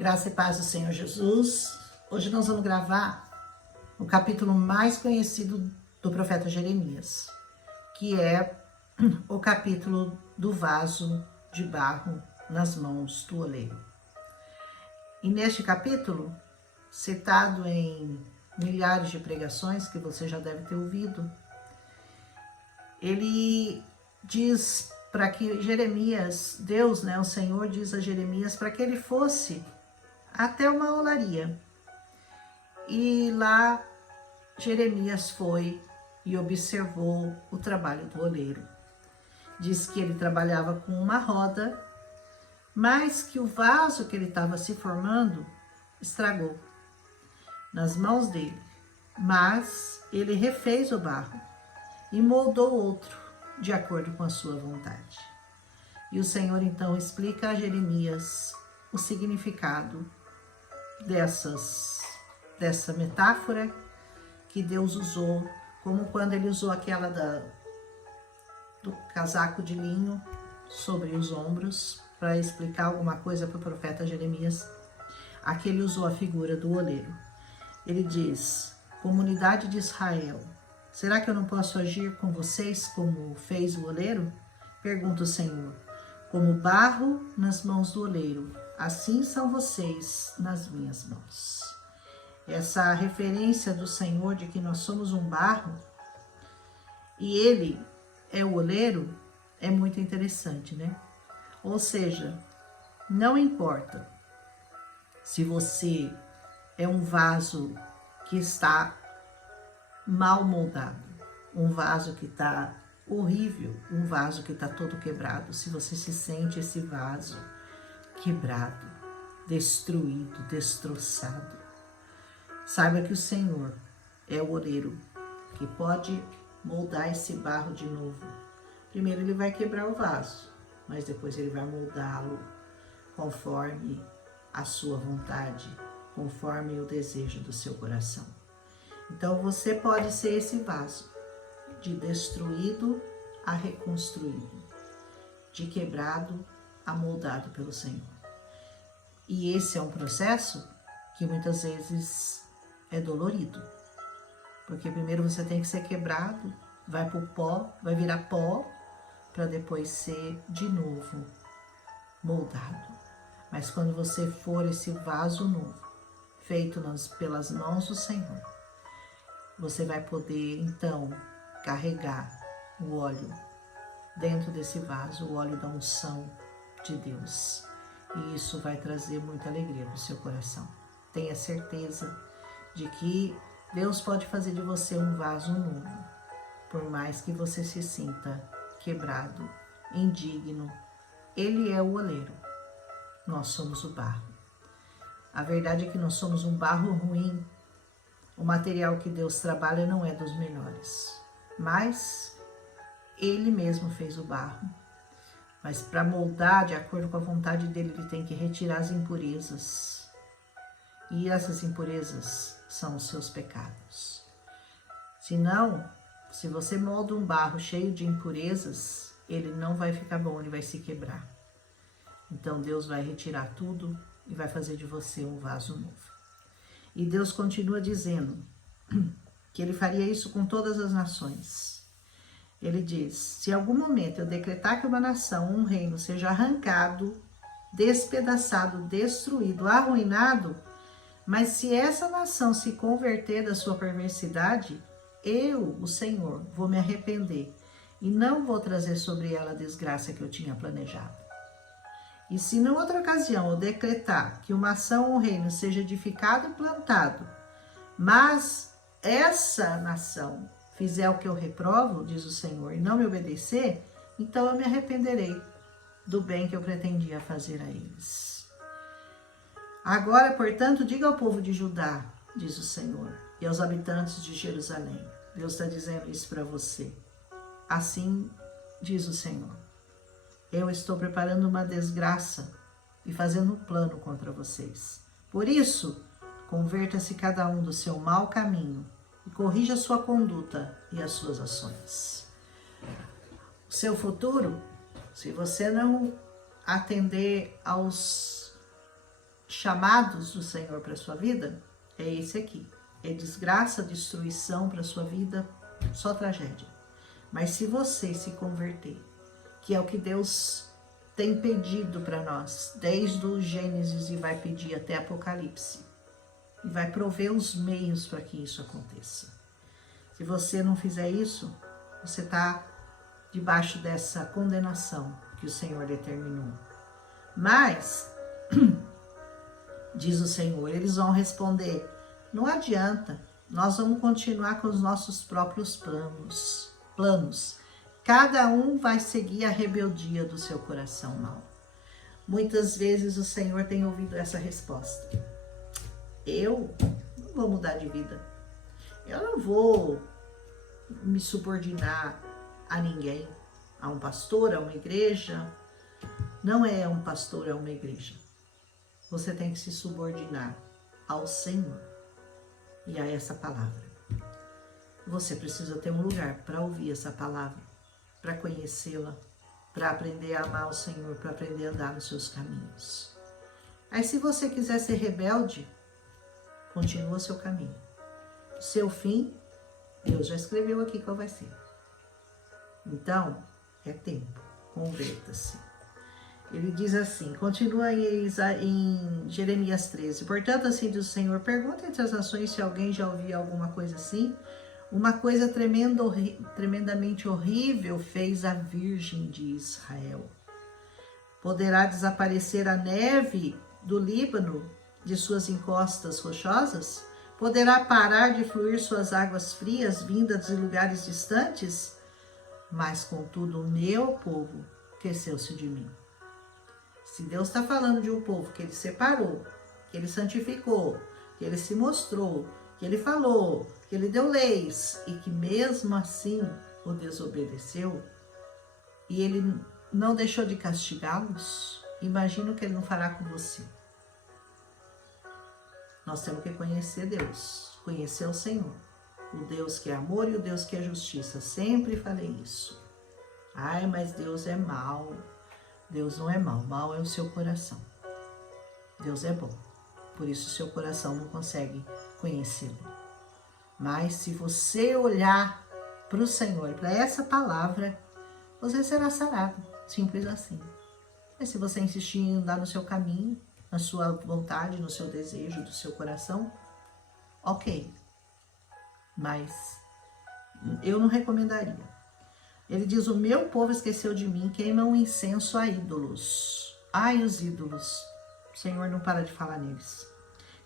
Graça e paz do Senhor Jesus. Hoje nós vamos gravar o capítulo mais conhecido do profeta Jeremias, que é o capítulo do vaso de barro nas mãos do oleiro. E neste capítulo, citado em milhares de pregações que você já deve ter ouvido, ele diz para que Jeremias, Deus, o Senhor diz a Jeremias para que ele fosse até uma olaria. E lá Jeremias foi e observou o trabalho do oleiro. Diz que ele trabalhava com uma roda, mas que o vaso que ele estava se formando estragou nas mãos dele. Mas ele refez o barro e moldou outro de acordo com a sua vontade. E o Senhor então explica a Jeremias o significado dessa metáfora que Deus usou, como quando ele usou aquela do casaco de linho sobre os ombros para explicar alguma coisa para o profeta Jeremias. Aqui ele usou a figura do oleiro. Ele diz: comunidade de Israel, será que eu não posso agir com vocês como fez o oleiro? Pergunta o Senhor. Como barro nas mãos do oleiro, assim são vocês nas minhas mãos. Essa referência do Senhor de que nós somos um barro e Ele é o oleiro é muito interessante, né? Ou seja, não importa se você é um vaso que está mal moldado, um vaso que está horrível, um vaso que está todo quebrado, se você se sente esse vaso quebrado, destruído, destroçado, saiba que o Senhor é o oleiro que pode moldar esse barro de novo. Primeiro ele vai quebrar o vaso, mas depois ele vai moldá-lo conforme a sua vontade, conforme o desejo do seu coração. Então você pode ser esse vaso, de destruído a reconstruído, de quebrado a moldado pelo Senhor. E esse é um processo que muitas vezes é dolorido, porque primeiro você tem que ser quebrado, vai pro pó, vai virar pó, para depois ser de novo moldado. Mas quando você for esse vaso novo, feito pelas mãos do Senhor, você vai poder então carregar o óleo dentro desse vaso, o óleo da unção de Deus. E isso vai trazer muita alegria para o seu coração. Tenha certeza de que Deus pode fazer de você um vaso novo, por mais que você se sinta quebrado, indigno. Ele é o oleiro, nós somos o barro. A verdade é que nós somos um barro ruim. O material que Deus trabalha não é dos melhores, mas Ele mesmo fez o barro. Mas para moldar de acordo com a vontade dele, ele tem que retirar as impurezas. E essas impurezas são os seus pecados. Senão, se você molda um barro cheio de impurezas, ele não vai ficar bom, ele vai se quebrar. Então Deus vai retirar tudo e vai fazer de você um vaso novo. E Deus continua dizendo que ele faria isso com todas as nações. Ele diz: se em algum momento eu decretar que uma nação, um reino, seja arrancado, despedaçado, destruído, arruinado, mas se essa nação se converter da sua perversidade, eu, o Senhor, vou me arrepender e não vou trazer sobre ela a desgraça que eu tinha planejado. E se em outra ocasião eu decretar que uma ação ou um reino seja edificado e plantado, mas essa nação fizer o que eu reprovo, diz o Senhor, e não me obedecer, então eu me arrependerei do bem que eu pretendia fazer a eles. Agora, portanto, diga ao povo de Judá, diz o Senhor, e aos habitantes de Jerusalém. Deus está dizendo isso para você. Assim diz o Senhor: eu estou preparando uma desgraça e fazendo um plano contra vocês. Por isso, converta-se cada um do seu mau caminho e corrija a sua conduta e as suas ações. O seu futuro, se você não atender aos chamados do Senhor para sua vida é esse aqui. É desgraça, destruição para sua vida, só tragédia. Mas se você se converter, que é o que Deus tem pedido para nós, desde o Gênesis e vai pedir até Apocalipse, e vai prover os meios para que isso aconteça. Se você não fizer isso, você está debaixo dessa condenação que o Senhor determinou. Mas, diz o Senhor, eles vão responder, não adianta, nós vamos continuar com os nossos próprios planos. Cada um vai seguir a rebeldia do seu coração mau. Muitas vezes o Senhor tem ouvido essa resposta. Eu não vou mudar de vida. Eu não vou me subordinar a ninguém, a um pastor, a uma igreja. Não é um pastor, é uma igreja. Você tem que se subordinar ao Senhor e a essa palavra. Você precisa ter um lugar para ouvir essa palavra, para conhecê-la, para aprender a amar o Senhor, para aprender a andar nos seus caminhos. Aí se você quiser ser rebelde, continua seu caminho. O seu fim, Deus já escreveu aqui qual vai ser. Então, é tempo, converta-se. Ele diz assim, continua em Jeremias 13. Portanto, assim diz o Senhor, pergunta entre as nações se alguém já ouviu alguma coisa assim. Uma coisa tremendamente horrível fez a Virgem de Israel. Poderá desaparecer a neve do Líbano de suas encostas rochosas? Poderá parar de fluir suas águas frias vindas de lugares distantes? Mas, contudo, o meu povo esqueceu-se de mim. Se Deus está falando de um povo que Ele separou, que Ele santificou, que Ele se mostrou, que Ele falou, que Ele deu leis e que mesmo assim o desobedeceu e Ele não deixou de castigá-los, imagina o que Ele não fará com você. Nós temos que conhecer Deus, conhecer o Senhor, o Deus que é amor e o Deus que é justiça. Sempre falei isso. Ai, mas Deus é mau. Deus não é mau, mau é o seu coração. Deus é bom, por isso o seu coração não consegue conhecê-lo. Mas se você olhar para o Senhor, para essa palavra, você será sarado, simples assim. Mas se você insistir em andar no seu caminho, na sua vontade, no seu desejo, do seu coração, ok. Mas eu não recomendaria. Ele diz, o meu povo esqueceu de mim, queimam incenso a ídolos. Ai, os ídolos, o Senhor não para de falar neles.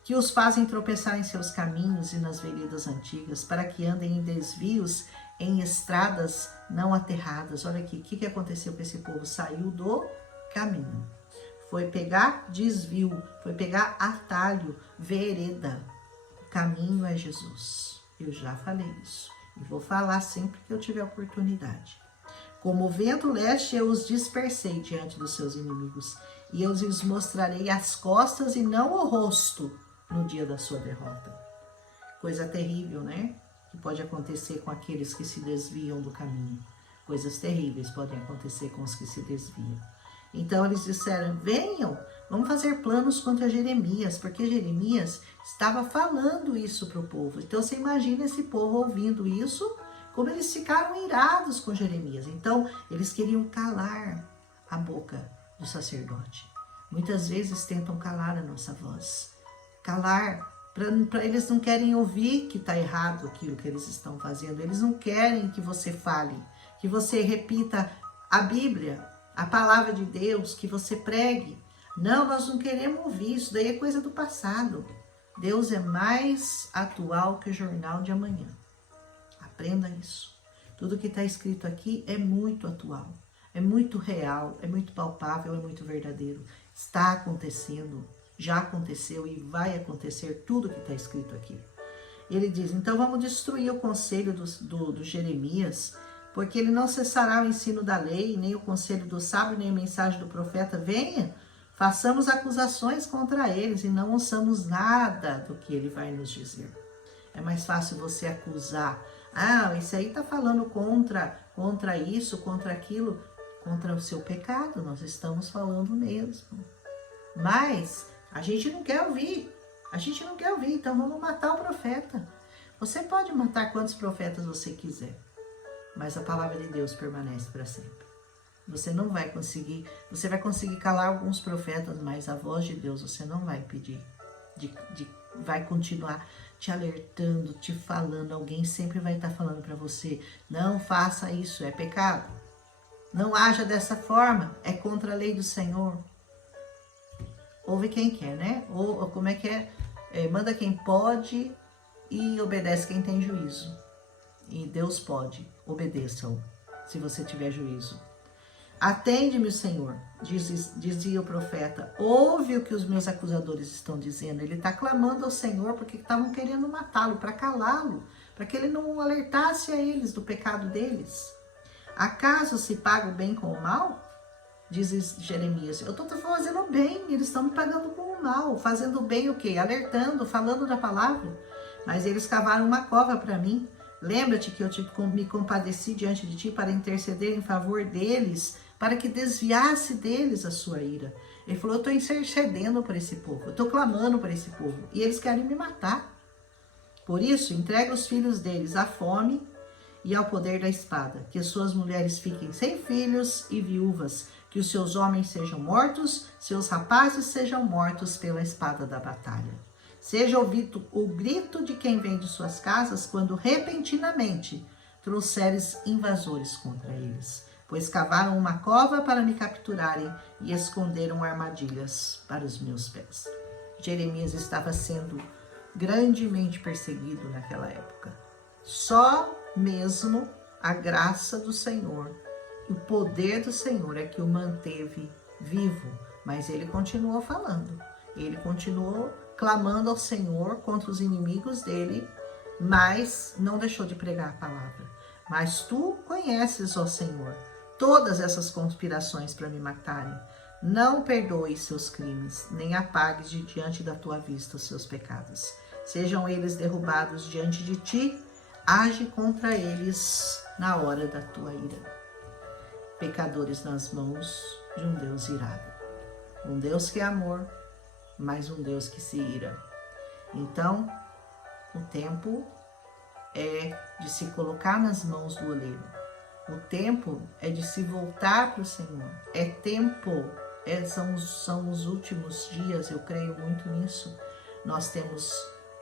Que os fazem tropeçar em seus caminhos e nas veredas antigas, para que andem em desvios, em estradas não aterradas. Olha aqui, o que aconteceu com esse povo? Saiu do caminho. Foi pegar desvio, foi pegar atalho, vereda. O caminho é Jesus. Eu já falei isso. E vou falar sempre que eu tiver oportunidade. Como o vento leste, eu os dispersei diante dos seus inimigos. E eu lhes mostrarei as costas e não o rosto no dia da sua derrota. Coisa terrível, né? Que pode acontecer com aqueles que se desviam do caminho. Coisas terríveis podem acontecer com os que se desviam. Então eles disseram, venham, vamos fazer planos contra Jeremias, porque Jeremias estava falando isso para o povo. Então você imagina esse povo ouvindo isso, como eles ficaram irados com Jeremias. Então eles queriam calar a boca do sacerdote. Muitas vezes tentam calar a nossa voz. Calar, para eles não querem ouvir que está errado aquilo que eles estão fazendo. Eles não querem que você fale, que você repita a Bíblia, a palavra de Deus, que você pregue. Não, nós não queremos ouvir, isso daí é coisa do passado. Deus é mais atual que o jornal de amanhã. Aprenda isso. Tudo que está escrito aqui é muito atual, é muito real, é muito palpável, é muito verdadeiro. Está acontecendo, já aconteceu e vai acontecer tudo que está escrito aqui. Ele diz, então vamos destruir o conselho do Jeremias, porque ele não cessará o ensino da lei, nem o conselho do sábio, nem a mensagem do profeta. Venha, façamos acusações contra eles e não ouçamos nada do que ele vai nos dizer. É mais fácil você acusar. Ah, esse aí está falando contra isso, contra aquilo, contra o seu pecado. Nós estamos falando mesmo. Mas A gente não quer ouvir. A gente não quer ouvir, então vamos matar o profeta. Você pode matar quantos profetas você quiser, mas a palavra de Deus permanece para sempre. Você não vai conseguir, você vai conseguir calar alguns profetas, mas a voz de Deus você não vai pedir. Vai continuar te alertando, te falando. Alguém sempre vai estar falando para você: não faça isso, é pecado. Não haja dessa forma, é contra a lei do Senhor. Ouve quem quer, né? Ou como é que é? Manda quem pode e obedece quem tem juízo. E Deus pode, obedeçam, se você tiver juízo. Atende-me, Senhor, dizia o profeta. Ouve o que os meus acusadores estão dizendo. Ele está clamando ao Senhor porque estavam querendo matá-lo, para calá-lo, para que ele não alertasse a eles do pecado deles. Acaso se paga o bem com o mal? Diz Jeremias. Eu estou fazendo o bem, eles estão me pagando com o mal. Fazendo o bem o quê? Alertando, falando da palavra. Mas eles cavaram uma cova para mim. Lembra-te que eu me compadeci diante de ti para interceder em favor deles, para que desviasse deles a sua ira. Ele falou: eu estou intercedendo por esse povo, eu estou clamando por esse povo, e eles querem me matar. Por isso, entrega os filhos deles à fome e ao poder da espada, que suas mulheres fiquem sem filhos e viúvas, que os seus homens sejam mortos, seus rapazes sejam mortos pela espada da batalha. Seja ouvido o grito de quem vem de suas casas quando repentinamente trouxeres invasores contra eles, pois cavaram uma cova para me capturarem e esconderam armadilhas para os meus pés. Jeremias estava sendo grandemente perseguido naquela época. Só mesmo a graça do Senhor, o poder do Senhor é que o manteve vivo, mas ele continuou falando, ele continuou clamando ao Senhor contra os inimigos dele, mas não deixou de pregar a palavra. Mas tu conheces, ó Senhor, todas essas conspirações para me matarem. Não perdoes seus crimes, nem apagues de diante da tua vista os seus pecados. Sejam eles derrubados diante de ti, age contra eles na hora da tua ira. Pecadores nas mãos de um Deus irado. Um Deus que é amor, mas um Deus que se ira. Então, o tempo é de se colocar nas mãos do oleiro. O tempo é de se voltar para o Senhor. É tempo, são os últimos dias, eu creio muito nisso. Nós temos,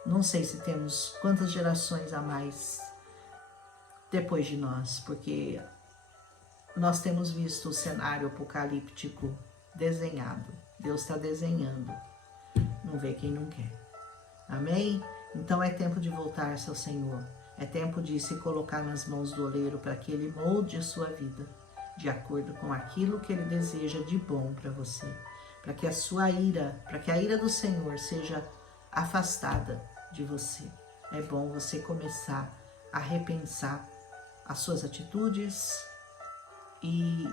não sei se temos quantas gerações a mais depois de nós, porque nós temos visto o cenário apocalíptico desenhado. Deus está desenhando. Não vê quem não quer. Amém? Então é tempo de voltar-se ao Senhor. É tempo de se colocar nas mãos do oleiro para que ele molde a sua vida de acordo com aquilo que ele deseja de bom para você. Para que a ira do Senhor seja afastada de você. É bom você começar a repensar as suas atitudes e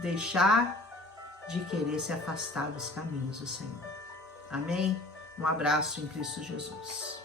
deixar de querer se afastar dos caminhos do Senhor. Amém? Um abraço em Cristo Jesus.